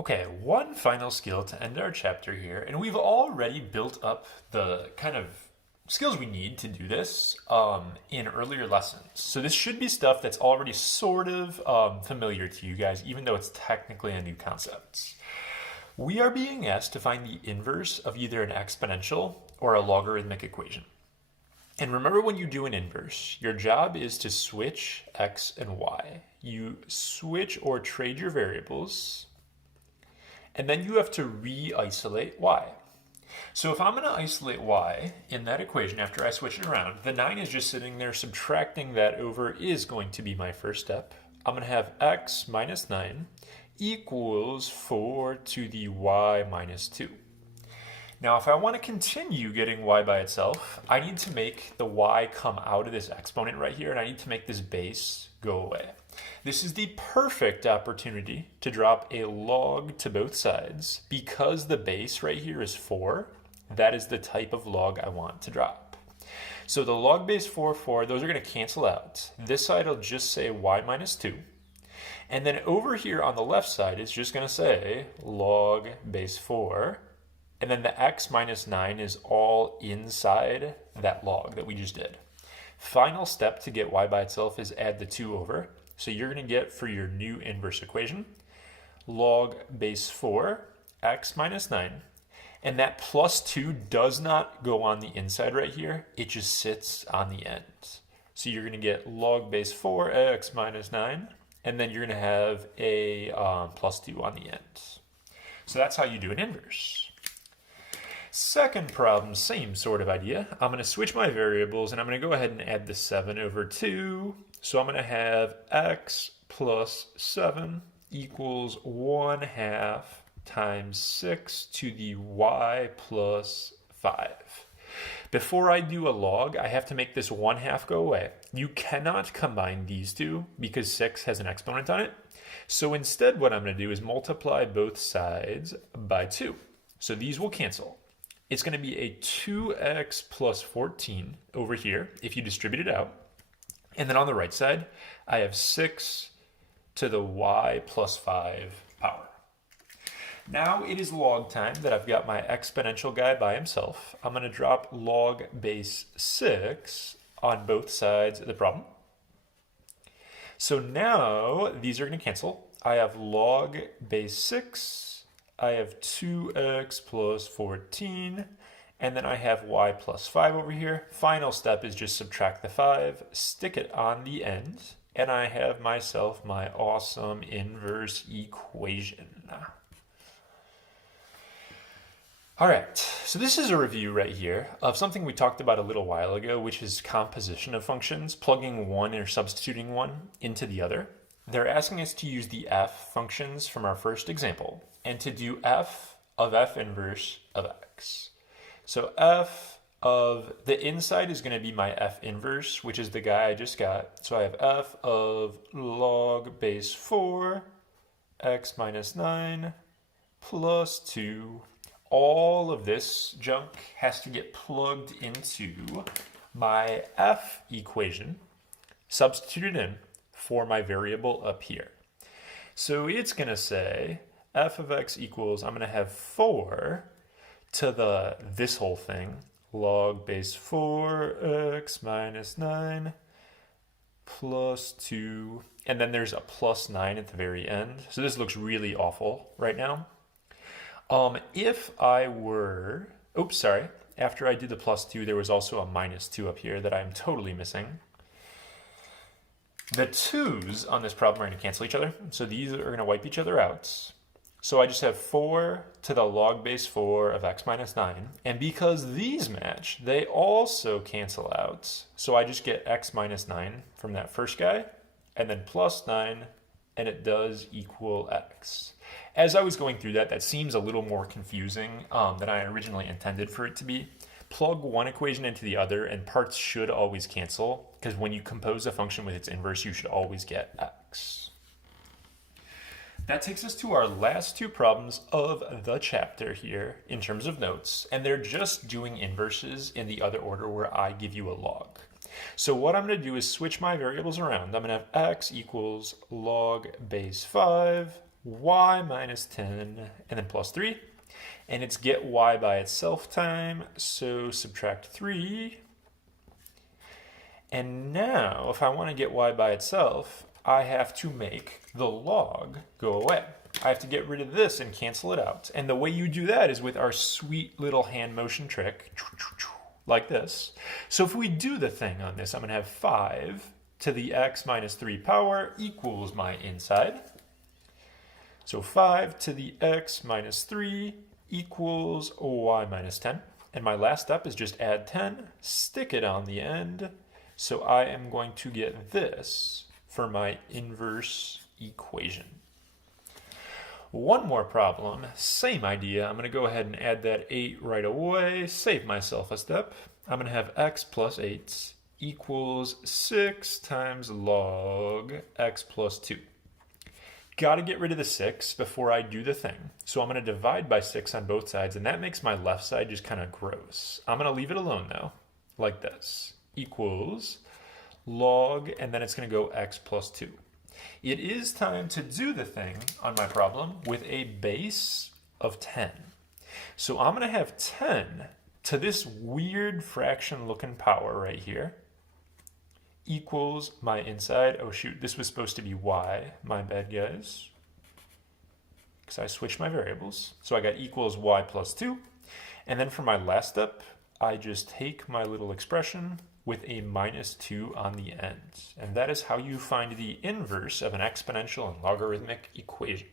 Okay, one final skill to end our chapter here, and we've already built up the kind of skills we need to do this in earlier lessons. So this should be stuff that's already sort of familiar to you guys, even though it's technically a new concept. We are being asked to find the inverse of either an exponential or a logarithmic equation. And remember, when you do an inverse, your job is to switch x and y. You switch or trade your variables, and then you have to re-isolate y. So if I'm going to isolate y in that equation after I switch it around, the 9 is just sitting there. Subtracting that over is going to be my first step. I'm going to have x minus 9 equals 4 to the y minus 2. Now, if I want to continue getting y by itself, I need to make the y come out of this exponent right here, and I need to make this base go away. This is the perfect opportunity to drop a log to both sides. Because the base right here is 4, that is the type of log I want to drop. So the log base 4, those are going to cancel out. This side will just say y minus 2. And then over here on the left side, it's just going to say log base 4. And then the x minus 9 is all inside that log that we just did. Final step to get y by itself is add the 2 over. So you're going to get, for your new inverse equation, log base 4, x minus 9. And that plus 2 does not go on the inside right here. It just sits on the end. So you're going to get log base 4, x minus 9. And then you're going to have a plus 2 on the end. So that's how you do an inverse. Second problem, same sort of idea. I'm going to switch my variables, and I'm going to go ahead and add the 7 over 2. So I'm going to have x plus 7 equals 1/2 times 6 to the y plus 5. Before I do a log, I have to make this 1/2 go away. You cannot combine these two because 6 has an exponent on it. So instead, what I'm going to do is multiply both sides by 2. So these will cancel. It's going to be a 2x plus 14 over here if you distribute it out. And then on the right side, I have 6 to the y plus 5 power. Now it is log time that I've got my exponential guy by himself. I'm going to drop log base 6 on both sides of the problem. So now these are going to cancel. I have log base 6. I have 2x plus 14, and then I have y plus 5 over here. Final step is just subtract the 5, stick it on the end, and I have myself my awesome inverse equation. All right, so this is a review right here of something we talked about a little while ago, which is composition of functions, plugging one or substituting one into the other. They're asking us to use the f functions from our first example and to do f of f inverse of x. So f of the inside is going to be my f inverse, which is the guy I just got. So I have f of log base 4, x minus 9, plus 2. All of this junk has to get plugged into my f equation, substituted in for my variable up here. So it's going to say f of x equals, I'm going to have 4 to this whole thing, log base 4 x minus 9 plus 2, and then there's a plus 9 at the very end. So this looks really awful right now. If I were, after I did the plus 2, there was also a minus 2 up here that I'm totally missing. The 2's on this problem are going to cancel each other, so these are going to wipe each other out. So I just have 4 to the log base 4 of x minus 9, and because these match, they also cancel out. So I just get x minus 9 from that first guy, and then plus 9, and it does equal x. As I was going through that, that seems a little more confusing than I originally intended for it to be. Plug one equation into the other, and parts should always cancel, because when you compose a function with its inverse, you should always get x. That takes us to our last two problems of the chapter here in terms of notes, and they're just doing inverses in the other order where I give you a log. So what I'm going to do is switch my variables around. I'm going to have x equals log base 5, y minus 10, and then plus 3. And it's get y by itself time, so subtract 3. And now, if I want to get y by itself, I have to make the log go away. I have to get rid of this and cancel it out. And the way you do that is with our sweet little hand motion trick, like this. So if we do the thing on this, I'm going to have 5 to the x minus 3 power equals my inside. So 5 to the x minus 3 equals y minus 10. And my last step is just add 10, stick it on the end. So I am going to get this for my inverse equation. One more problem, same idea. I'm going to go ahead and add that 8 right away, save myself a step. I'm going to have x plus 8 equals 6 times log x plus 2. Got to get rid of the 6 before I do the thing. So I'm going to divide by 6 on both sides, and that makes my left side just kind of gross. I'm going to leave it alone though, like this. Equals log, and then it's going to go x plus 2. It is time to do the thing on my problem with a base of 10. So I'm going to have 10 to this weird fraction looking power right here equals my inside. Oh shoot, this was supposed to be y. My bad, guys. Because I switched my variables. So I got equals y plus 2. And then for my last step, I just take my little expression with a minus 2 on the end. And that is how you find the inverse of an exponential and logarithmic equation.